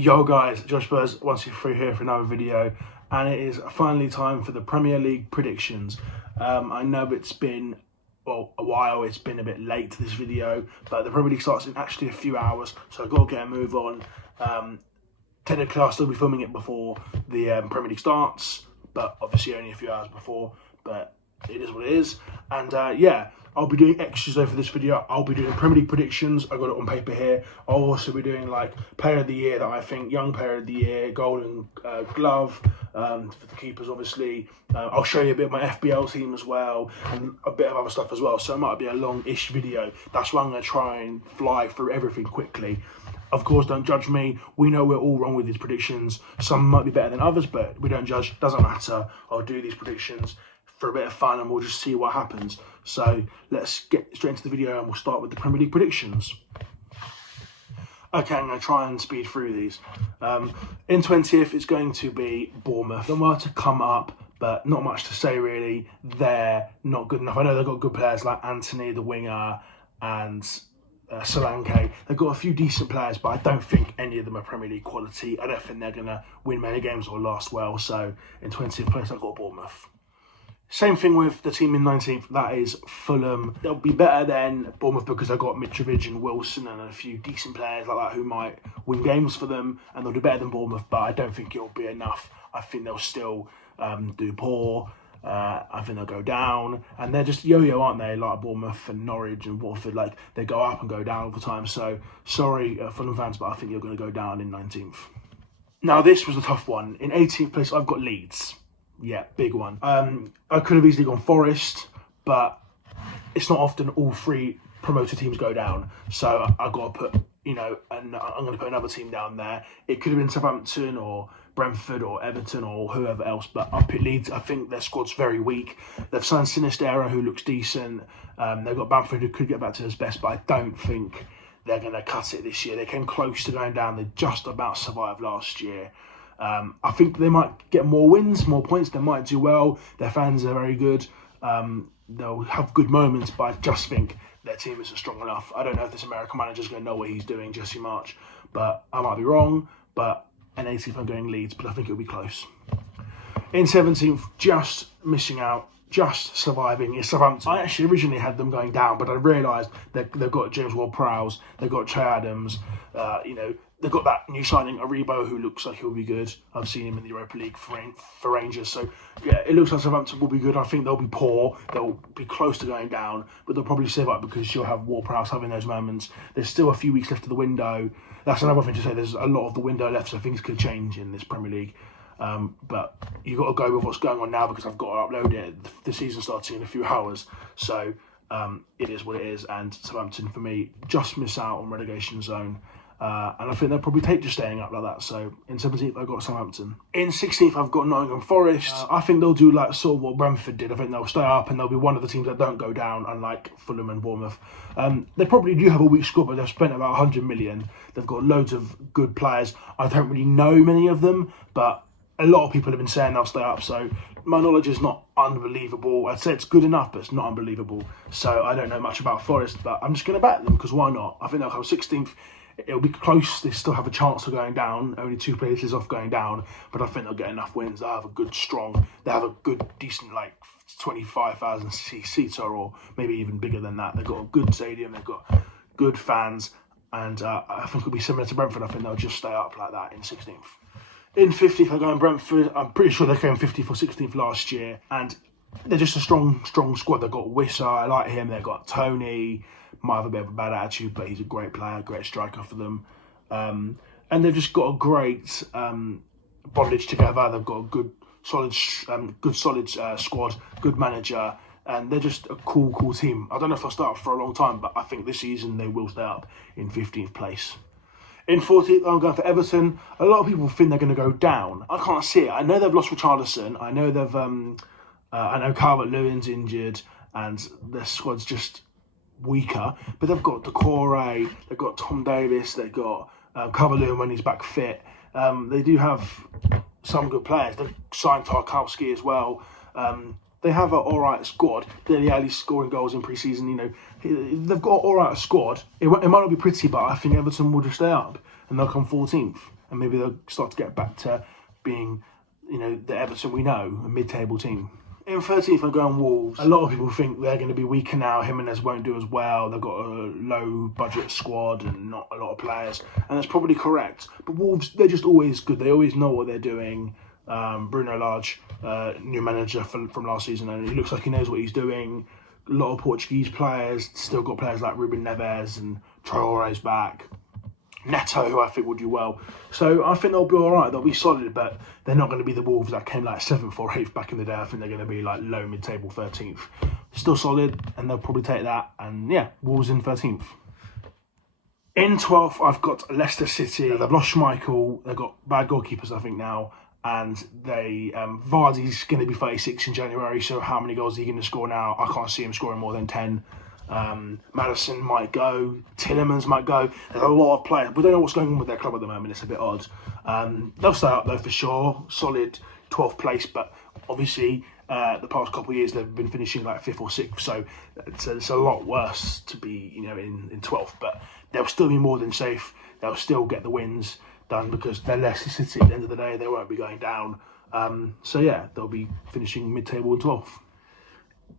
Yo guys, Josh Burrs, 123 here for another video, and it is finally time for the Premier League predictions. I know it's been a while, it's been a bit late to this video, but the Premier League starts in actually a few hours, so I've got to get a move on. Technically I'll still be filming it before the Premier League starts, but obviously only a few hours before, but it is what it is. And yeah, I'll be doing extras though for this video. I'll be doing Premier League predictions. I got it on paper here. I'll also be doing like player of the year that I think, young player of the year, golden glove for the keepers obviously. I'll show you a bit of my FBL team as well and a bit of other stuff as well. So it might be a long-ish video. That's why I'm going to try and fly through everything quickly. Of course, don't judge me. We know we're all wrong with these predictions. Some might be better than others, but we don't judge. Doesn't matter. I'll do these predictions for a bit of fun and we'll just see what happens. So let's get straight into the video and we'll start with the Premier League predictions. Okay, I'm going to try and speed through these. In 20th, it's going to be Bournemouth. They were to come up, but not much to say really. They're not good enough. I know they've got good players like Anthony, the winger, and Solanke. They've got a few decent players, but I don't think any of them are Premier League quality. I don't think they're going to win many games or last well. So in 20th place, I've got Bournemouth. Same thing with the team in 19th, that is Fulham. They'll be better than Bournemouth because they've got Mitrovic and Wilson and a few decent players like that who might win games for them, and they'll do better than Bournemouth, but I don't think it'll be enough. I think they'll still do poor. I think they'll go down, and they're just yo-yo, aren't they? Like Bournemouth and Norwich and Watford, like they go up and go down all the time. So sorry, Fulham fans, but I think you're going to go down in 19th. Now this was a tough one. In 18th place, I've got Leeds. Yeah, big one. I could have easily gone Forest, but it's not often all three promoted teams go down. So I've got to put, and I'm going to put another team down there. It could have been Southampton or Brentford or Everton or whoever else, but I picked Leeds. I think their squad's very weak. They've signed Sinistera, who looks decent. They've got Bamford, who could get back to his best, but I don't think they're going to cut it this year. They came close to going down. They just about survived last year. I think they might get more wins, more points. They might do well. Their fans are very good. They'll have good moments, but I just think their team isn't strong enough. I don't know if this American manager's going to know what he's doing, Jesse March, but I might be wrong. But in 18th, I'm going Leeds, but I think it'll be close. In 17th, just missing out, just surviving, is Southampton. I actually originally had them going down, but I realised that they've got James Ward-Prowse, they've got Che Adams, they've got that new signing, Aribo, who looks like he'll be good. I've seen him in the Europa League for Rangers. So, yeah, it looks like Southampton will be good. I think they'll be poor. They'll be close to going down, but they'll probably save up because you'll have Ward-Prowse having those moments. There's still a few weeks left of the window. That's another thing to say. There's a lot of the window left, so things could change in this Premier League. But you've got to go with what's going on now because I've got to upload it. The season starting in a few hours. So it is what it is. And Southampton, for me, just miss out on relegation zone. And I think they'll probably take just staying up like that. So in 17th, I've got Southampton. In 16th, I've got Nottingham Forest. I think they'll do like sort of what Brentford did. I think they'll stay up and they'll be one of the teams that don't go down, unlike Fulham and Bournemouth. They probably do have a weak squad, but they've spent about 100 million. They've got loads of good players. I don't really know many of them, but a lot of people have been saying they'll stay up. So my knowledge is not unbelievable. I'd say it's good enough, but it's not unbelievable. So I don't know much about Forest, but I'm just going to back them because why not? I think they'll come 16th. It'll be close. They still have a chance of going down. Only 2 places off going down, but I think they'll get enough wins. They have a good, decent, like 25,000 seater, or maybe even bigger than that. They've got a good stadium. They've got good fans, and I think it'll be similar to Brentford. I think they'll just stay up like that in 16th. In 50th, I'm going Brentford. I'm pretty sure they came 50th or 16th last year, and they're just a strong squad. They've got Wissa, I like him. They've got Tony. Might have a bit of a bad attitude, but he's a great player, great striker for them. And they've just got a great bondage together. They've got a good, solid squad, good manager, and they're just a cool team. I don't know if they'll stay up for a long time, but I think this season they will stay up in 15th place. In 14th, I'm going for Everton. A lot of people think they're going to go down. I can't see it. I know they've lost Richarlison. I know they've, I know Calvert-Lewin's injured, and their squad's just weaker, but they've got Decore, they've got Tom Davis, they've got Calvert-Lewin when he's back fit. They do have some good players. They've signed Tarkowski as well. They have an alright squad. Dele Alli's scoring goals in pre-season. They've got an alright squad. It might not be pretty, but I think Everton will just stay up and they'll come 14th. and maybe they'll start to get back to being, the Everton we know, a mid-table team. In 13th, I'm going Wolves. A lot of people think they're going to be weaker now. Jimenez won't do as well. They've got a low-budget squad and not a lot of players, and that's probably correct. But Wolves, they're just always good. They always know what they're doing. Bruno Lage, new manager from last season, and he looks like he knows what he's doing. A lot of Portuguese players, still got players like Ruben Neves and Traore's back. Neto, who I think will do well. So I think they'll be all right. They'll be solid, but they're not going to be the Wolves that came like 7th or 8th back in the day. I think they're going to be like low mid-table 13th. Still solid, and they'll probably take that. And yeah, Wolves in 13th. In 12th, I've got Leicester City. They've lost Schmeichel. They've got bad goalkeepers, I think, now. And Vardy's going to be 36 in January, so how many goals are he going to score now? I can't see him scoring more than 10. Maddison might go, Tielemans might go. There's a lot of players. We don't know what's going on with their club at the moment. It's a bit odd. They'll stay up though for sure. Solid 12th place, but obviously the past couple of years they've been finishing like 5th or 6th, so it's a lot worse to be in 12th. But they'll still be more than safe. They'll still get the wins done because they're Leicester City. At the end of the day, they won't be going down. So yeah, they'll be finishing mid-table in 12th.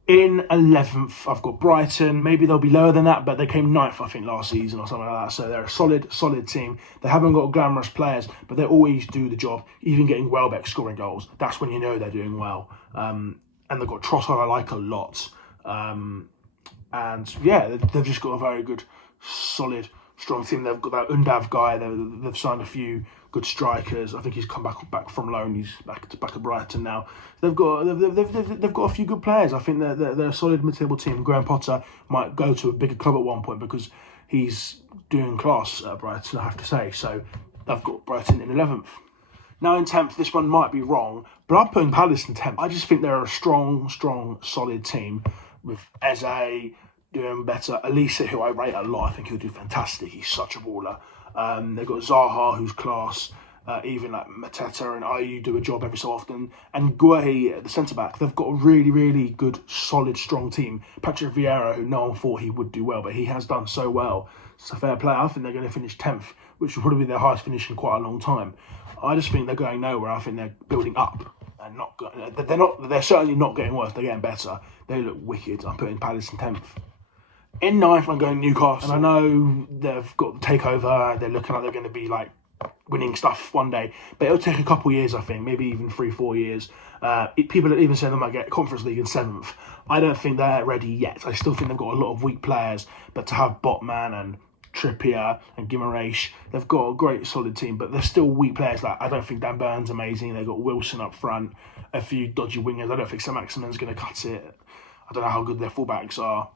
In 11th, I've got Brighton. Maybe they'll be lower than that, but they came 9th, I think, last season or something like that. So they're a solid team. They haven't got glamorous players, but they always do the job. Even getting Welbeck scoring goals, that's when you know they're doing well. And they've got Trossard I like a lot. And yeah, they've just got a very good, solid, strong team. They've got that Undav guy. They've signed a few good strikers. I think he's come back from loan. He's back at Brighton now. They've got a few good players. I think they're a solid mid-table team. Graham Potter might go to a bigger club at one point because he's doing class at Brighton, I have to say. So I've got Brighton in 11th. Now in 10th, this one might be wrong, but I'm putting Palace in 10th. I just think they're a strong, solid team with Eze doing better. Elise, who I rate a lot, I think he'll do fantastic. He's such a baller. They've got Zaha, who's class. Even like Mateta and Ayew do a job every so often. And Guehi at the centre-back. They've got a really good, solid, strong team. Patrick Vieira, who no one thought he would do well, but he has done so well. It's a fair play. I think they're going to finish 10th, which will probably be their highest finish in quite a long time. I just think they're going nowhere. I think they're building up. They're certainly not getting worse. They're getting better. They look wicked. I'm putting Palace in 10th. In 9th, I'm going Newcastle. And I know they've got the takeover. They're looking like they're going to be like winning stuff one day. But it'll take a couple of years, I think. Maybe even 3-4 years. People are even saying they might get Conference League in 7th. I don't think they're ready yet. I still think they've got a lot of weak players. But to have Botman and Trippier and Guimaraes, they've got a great solid team. But they're still weak players. Like I don't think Dan Burn's amazing. They've got Wilson up front. A few dodgy wingers. I don't think Sam Maximin's going to cut it. I don't know how good their fullbacks are.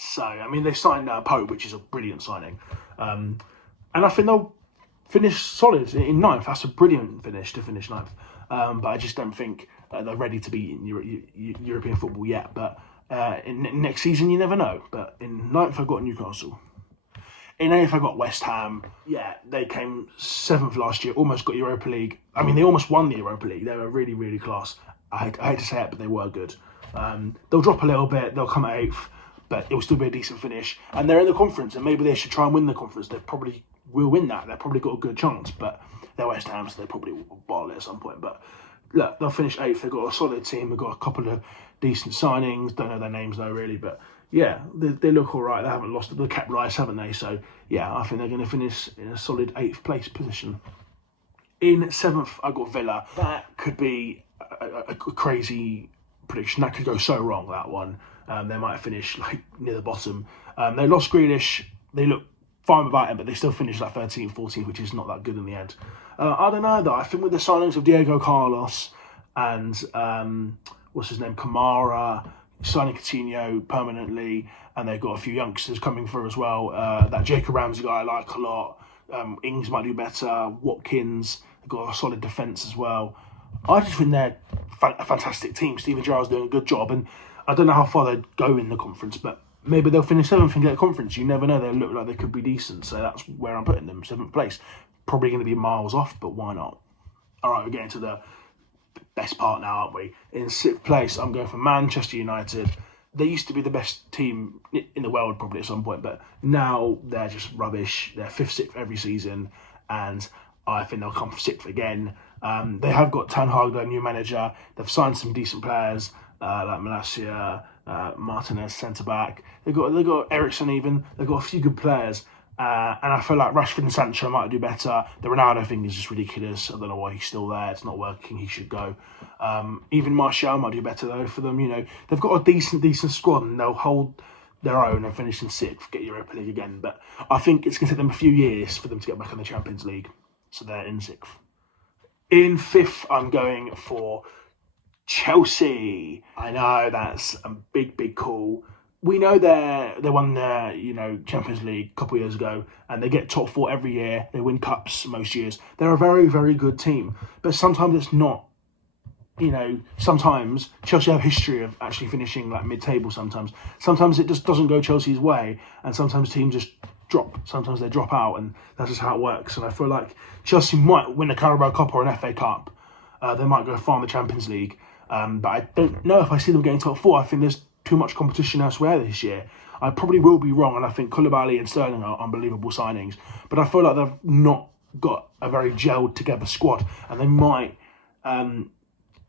So, I mean, they signed Pope, which is a brilliant signing. And I think they'll finish solid in 9th. That's a brilliant finish to finish 9th. But I just don't think they're ready to be in European football yet. But in next season, you never know. But in 9th, I've got Newcastle. In 8th, I got West Ham. Yeah, they came 7th last year, almost got Europa League. I mean, they almost won the Europa League. They were really class. I hate to say it, but they were good. They'll drop a little bit. They'll come at 8th. But it will still be a decent finish. And they're in the conference, and maybe they should try and win the conference. They probably will win that. They've probably got a good chance, but they're West Ham, so they probably will bottle it at some point. But look, they'll finish 8th. They've got a solid team. They've got a couple of decent signings. Don't know their names though, really. But yeah, they look all right. They haven't lost. They've kept Rice, haven't they? So yeah, I think they're going to finish in a solid 8th place position. In 7th, I got Villa. That could be a crazy prediction. That could go so wrong, that one. They might finish like near the bottom. They lost Grealish. They look fine without him, but they still finished like 13th, 14th, which is not that good in the end. I don't know though. I think with the signings of Diego Carlos and what's his name, Kamara, signing Coutinho permanently, and they've got a few youngsters coming through as well. That Jacob Ramsey guy I like a lot. Ings might do better. Watkins, they've got a solid defence as well. I just think they're a fantastic team. Steven Gerrard's doing a good job, and I don't know how far they'd go in the conference, but maybe they'll finish 7th and get a conference. You never know. They look like they could be decent, so that's where I'm putting them, 7th place. Probably going to be miles off, but why not? All right, we're getting to the best part now, aren't we? In 6th place, I'm going for Manchester United. They used to be the best team in the world probably at some point, but now they're just rubbish. They're 5th, 6th every season, and I think they'll come 6th again. They have got Ten Hag, their new manager. They've signed some decent players like Malacia, Martinez, centre back. They've got Ericsson even. They've got a few good players. And I feel like Rashford and Sancho might do better. The Ronaldo thing is just ridiculous. I don't know why he's still there. It's not working. He should go. Even Martial might do better though for them. You know, they've got a decent squad and they'll hold their own and finish in 6th, get Europa League again. But I think it's going to take them a few years for them to get back in the Champions League. So they're in 6th. In 5th, I'm going for Chelsea. I know that's a big call. We know they won the Champions League a couple of years ago, and they get top 4 every year. They win cups most years. They're a very good team, but sometimes it's not. Sometimes Chelsea have a history of actually finishing like mid-table. Sometimes it just doesn't go Chelsea's way, and sometimes teams just drop. Sometimes they drop out, and that's just how it works. And I feel like Chelsea might win a Carabao Cup or an FA Cup. They might go far in the Champions League, but I don't know if I see them getting top 4. I think there's too much competition elsewhere this year. I probably will be wrong, and I think Koulibaly and Sterling are unbelievable signings, but I feel like they've not got a very gelled together squad, and they might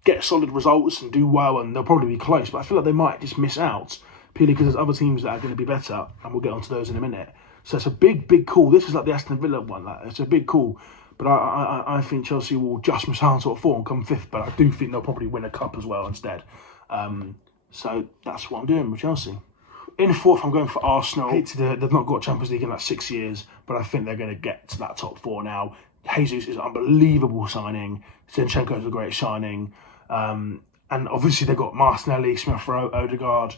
get solid results and do well, and they'll probably be close, but I feel like they might just miss out purely because there's other teams that are going to be better, and we'll get onto those in a minute. So it's a big call. This is like the Aston Villa one. It's a big call, but I think Chelsea will just miss out on top 4 and come 5th, but I do think they'll probably win a cup as well instead. So that's what I'm doing with Chelsea. In 4th, I'm going for Arsenal. They've not got Champions League in like 6 years, but I think they're going to get to that top 4 now. Jesus is an unbelievable signing. Zinchenko is a great signing. And obviously they've got Martinelli, Smith Rowe, Odegaard,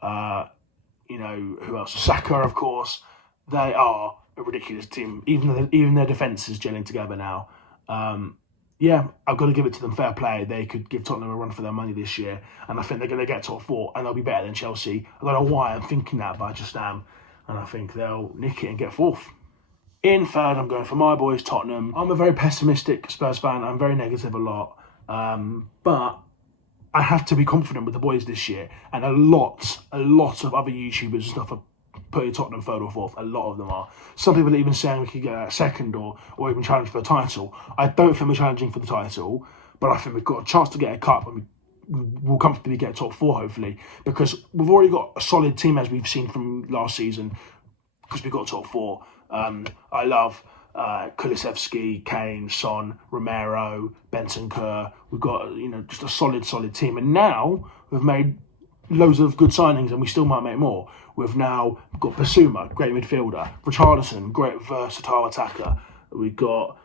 who else? Saka, of course. They are a ridiculous team. Even their defence is gelling together now. I've got to give it to them, fair play. They could give Tottenham a run for their money this year, and I think they're going to get top 4, and they'll be better than Chelsea. I don't know why I'm thinking that, but I just am, and I think they'll nick it and get 4th. In 3rd, I'm going for my boys, Tottenham. I'm a very pessimistic Spurs fan. I'm very negative a lot, but I have to be confident with the boys this year, and a lot of other YouTubers and stuff are putting Tottenham 3rd or 4th. A lot of them are. Some people are even saying we could get a 2nd or even challenge for the title. I don't think we're challenging for the title, but I think we've got a chance to get a cup, and we'll comfortably get top 4 hopefully, because we've already got a solid team as we've seen from last season, because we've got top 4. I love Kulusevski, Kane, Son, Romero, Bentancur. We've got just a solid team, and now we've made loads of good signings, and we still might make more. We've now got Basuma, great midfielder, Richarlison, great versatile attacker. We've got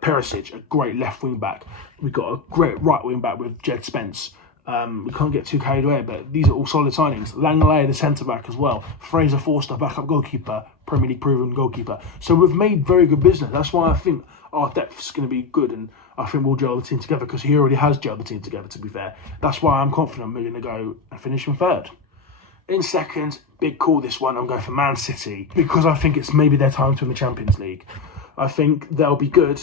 Perisic, a great left wing back. We've got a great right wing back with Jed Spence. We can't get too carried away, but these are all solid signings. Langley, the centre back as well. Fraser Forster, backup goalkeeper, Premier League proven goalkeeper. So we've made very good business. That's why I think our depth is going to be good, and I think we'll gel the team together, because he already has gelled the team together, to be fair. That's why I'm confident we're going to go and finish in 3rd. In 2nd, big call this one, I'm going for Man City, because I think it's maybe their time to win the Champions League. I think they'll be good,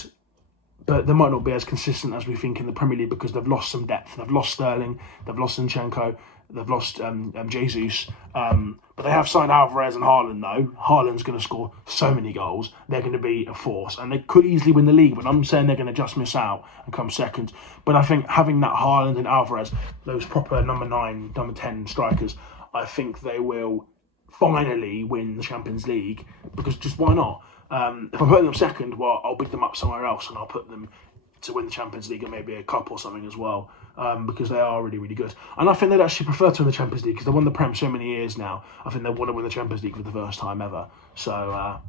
but they might not be as consistent as we think in the Premier League, because they've lost some depth. They've lost Sterling, they've lost Zinchenko, they've lost Jesus, but they have signed Alvarez and Haaland though. Haaland's going to score so many goals. They're going to be a force, and they could easily win the league, but I'm saying they're going to just miss out and come 2nd. But I think having that Haaland and Alvarez, those proper number 9, number 10 strikers, I think they will finally win the Champions League, because just why not? If I'm putting them 2nd, well, I'll big them up somewhere else, and I'll put them to win the Champions League and maybe a cup or something as well, because they are really good. And I think they'd actually prefer to win the Champions League, because they won the Prem so many years now. I think they want to win the Champions League for the first time ever. So,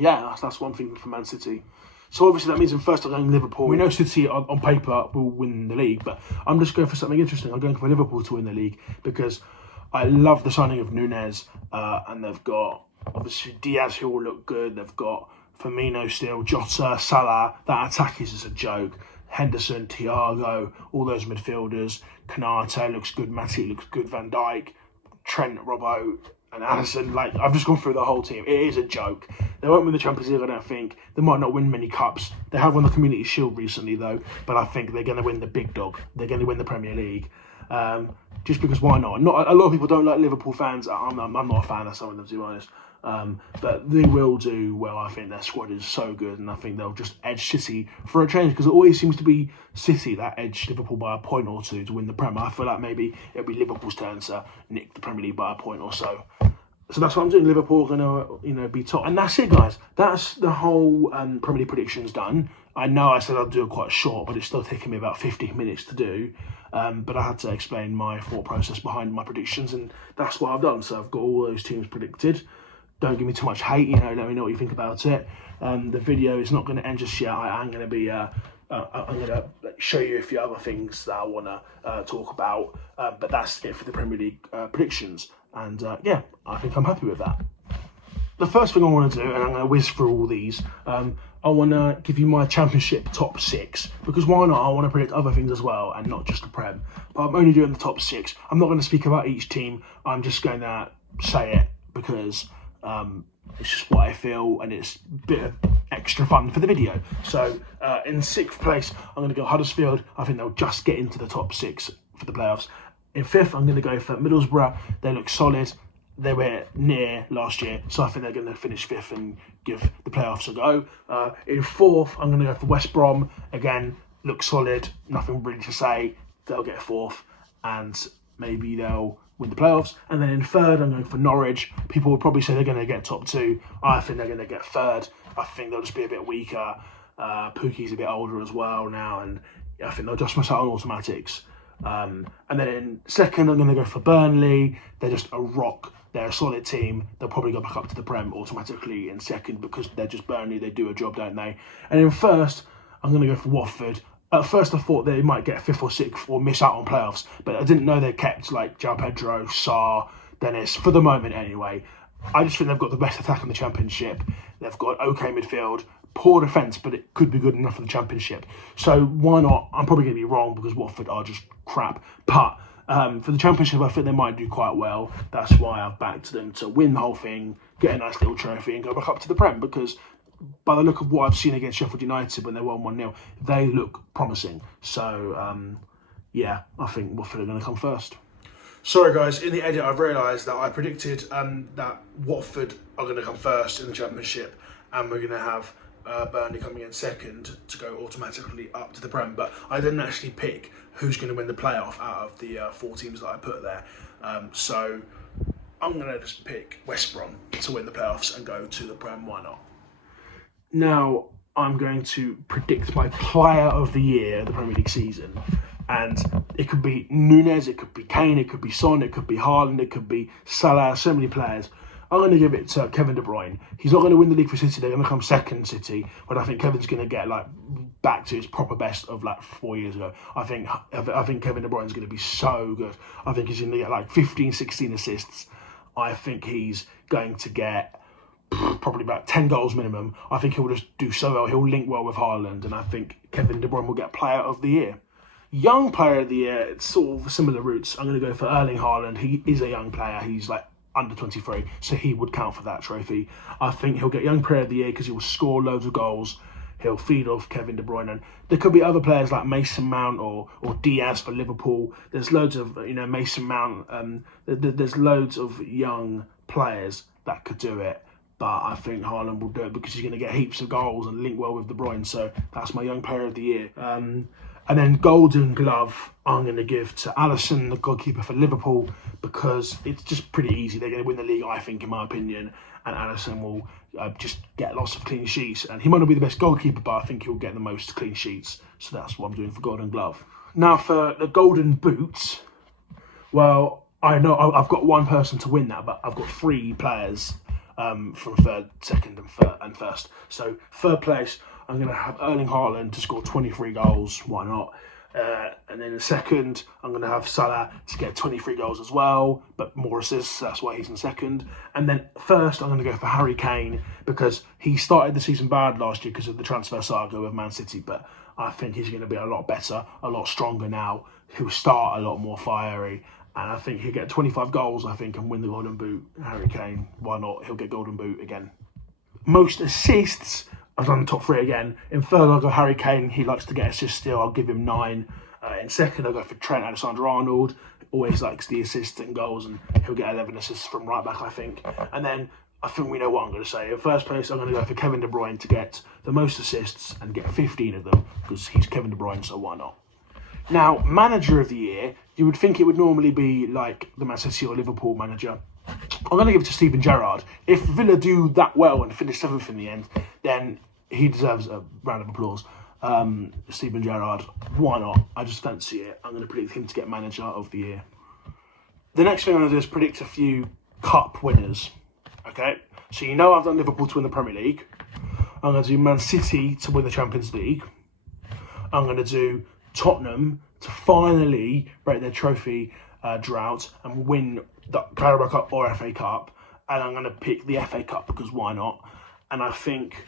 that's one thing for Man City. So obviously that means in 1st I'm going Liverpool. We know City on paper will win the league, but I'm just going for something interesting. I'm going for Liverpool to win the league, because I love the signing of Nunez, and they've got obviously Diaz, who will look good. They've got Firmino still, Jota, Salah. That attack is just a joke. Henderson, Thiago, all those midfielders. Konate looks good. Matip looks good. Van Dijk, Trent, Robbo, and Alisson. I've just gone through the whole team. It is a joke. They won't win the Champions League, I don't think. They might not win many cups. They have won the Community Shield recently, though. But I think they're going to win the big dog. They're going to win the Premier League. Just because why not? A lot of people don't like Liverpool fans. I'm not a fan of some of them, to be honest. But they will do well. I think their squad is so good, and I think they'll just edge City for a change, because it always seems to be City that edge Liverpool by a point or two to win the Prem. I feel like maybe it'll be Liverpool's turn to nick the Premier League by a point or so. So that's what I'm doing. Liverpool are going to, be top. And that's it, guys. That's the whole Premier League predictions done. I know I said I'd do it quite short, but it's still taking me about 15 minutes to do. But I had to explain my thought process behind my predictions, and that's what I've done. So I've got all those teams predicted. Don't give me too much hate, let me know what you think about it. The video is not going to end just yet. I'm going to be... I'm going to show you a few other things that I want to talk about. But that's it for the Premier League predictions. And yeah, I think I'm happy with that. The first thing I want to do, and I'm going to whiz through all these, I want to give you my Championship top 6. Because why not? I want to predict other things as well, and not just the Prem. But I'm only doing the top 6. I'm not going to speak about each team. I'm just going to say it because it's just what I feel, and it's a bit of extra fun for the video. So in 6th place, I'm going to go Huddersfield. I think they'll just get into the top 6 for the playoffs. In 5th, I'm going to go for Middlesbrough. They look solid. They were near last year, so I think they're going to finish 5th and give the playoffs a go. In 4th, I'm going to go for West Brom. Again, look solid. Nothing really to say. They'll get 4th, and maybe they'll win the playoffs. And then in 3rd, I'm going for Norwich. People would probably say they're going to get top 2. I think they're going to get 3rd. I think they'll just be a bit weaker. Pookie's a bit older as well now, and I think they'll just miss out on automatics. And then in 2nd, I'm going to go for Burnley. They're just a rock. They're a solid team. They'll probably go back up to the Prem automatically in 2nd because they're just Burnley. They do a job, don't they? And in 1st, I'm going to go for Watford. At first, I thought they might get 5th or 6th or miss out on playoffs, but I didn't know they kept like João Pedro, Sarr, Dennis, for the moment anyway. I just think they've got the best attack in the Championship. They've got okay midfield, poor defence, but it could be good enough for the Championship. So why not? I'm probably going to be wrong because Watford are just crap. But for the Championship, I think they might do quite well. That's why I've backed them to win the whole thing, get a nice little trophy, and go back up to the Prem, because by the look of what I've seen against Sheffield United when they won 1-0, they look promising. So, yeah, I think Watford are going to come first. Sorry guys, in the edit I've realised that I predicted that Watford are going to come first in the Championship, and we're going to have Burnley coming in 2nd to go automatically up to the Prem, but I didn't actually pick who's going to win the playoff out of the 4 teams that I put there. So I'm going to just pick West Brom to win the playoffs and go to the Prem, why not? Now I'm going to predict my player of the year of the Premier League season. And it could be Nunes, it could be Kane, it could be Son, it could be Haaland, it could be Salah, so many players. I'm going to give it to Kevin De Bruyne. He's not going to win the league for City, they're going to come 2nd City, but I think Kevin's going to get back to his proper best of 4 years ago. I think Kevin De Bruyne's going to be so good. I think he's going to get 15, 16 assists. I think he's going to get probably about 10 goals minimum. I think he'll just do so well. He'll link well with Haaland, and I think Kevin De Bruyne will get Player of the Year. Young Player of the Year, it's sort of similar routes. I'm going to go for Erling Haaland. He is a young player. He's under 23, so he would count for that trophy. I think he'll get Young Player of the Year because he will score loads of goals. He'll feed off Kevin De Bruyne, and there could be other players like Mason Mount or Diaz for Liverpool. There's loads of Mason Mount. There's loads of young players that could do it. But I think Haaland will do it because he's going to get heaps of goals and link well with De Bruyne. So that's my Young Player of the Year. And then Golden Glove, I'm going to give to Alisson, the goalkeeper for Liverpool, because it's just pretty easy. They're going to win the league, I think, in my opinion. And Alisson will just get lots of clean sheets. And he might not be the best goalkeeper, but I think he'll get the most clean sheets. So that's what I'm doing for Golden Glove. Now for the Golden Boot, well, I know I've got one person to win that, but I've got 3 players from 3rd, 2nd and 1st. So 3rd place, I'm going to have Erling Haaland to score 23 goals. Why not? And then in 2nd, I'm going to have Salah to get 23 goals as well, but more assists. That's why he's in 2nd. And then 1st, I'm going to go for Harry Kane because he started the season bad last year because of the transfer saga with Man City, but I think he's going to be a lot better, a lot stronger now. He'll start a lot more fiery. And I think he'll get 25 goals, I think, and win the Golden Boot. Harry Kane, why not? He'll get Golden Boot again. Most assists, I've done the top 3 again. In 3rd, I'll go Harry Kane. He likes to get assists still. I'll give him 9. In 2nd, I'll go for Trent Alexander-Arnold. Always likes the assists and goals, and he'll get 11 assists from right back, I think. And then I think we know what I'm going to say. In first place, I'm going to go for Kevin De Bruyne to get the most assists and get 15 of them, because he's Kevin De Bruyne, so why not? Now, manager of the year, you would think it would normally be like the Man City or Liverpool manager. I'm going to give it to Steven Gerrard. If Villa do that well and finish 7th in the end, then he deserves a round of applause. Steven Gerrard, why not? I just fancy it. I'm going to predict him to get manager of the year. The next thing I'm going to do is predict a few cup winners. Okay? So you know I've done Liverpool to win the Premier League. I'm going to do Man City to win the Champions League. I'm going to do Tottenham to finally break their trophy drought and win the Carabao Cup or FA Cup. And I'm going to pick the FA Cup because why not? And I think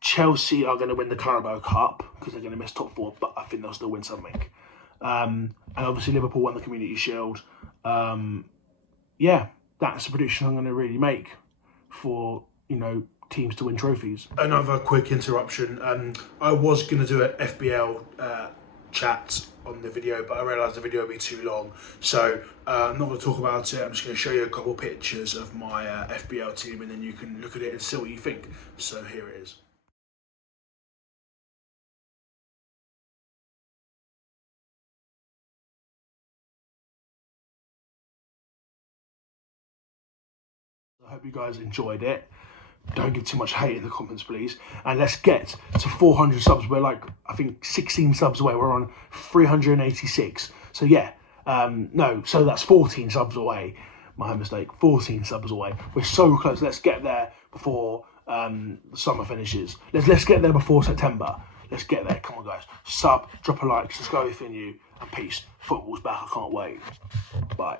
Chelsea are going to win the Carabao Cup because they're going to miss top 4, but I think they'll still win something. And obviously Liverpool won the Community Shield. Yeah, that's a prediction I'm going to really make for, teams to win trophies. Another quick interruption. I was going to do an FBL chat on the video, but I realised the video would be too long, so I'm not going to talk about it. I'm just going to show you a couple of pictures of my FBL team, and then you can look at it and see what you think. So here it is. I hope you guys enjoyed it. Don't give too much hate in the comments, please. And let's get to 400 subs. We're like, I think 16 subs away. We're on 386. So yeah, so that's 14 subs away. My mistake, 14 subs away. We're so close. Let's get there before the summer finishes. Let's get there before September. Let's get there. Come on, guys. Sub, drop a like, subscribe if you're new, and peace. Football's back. I can't wait. Bye.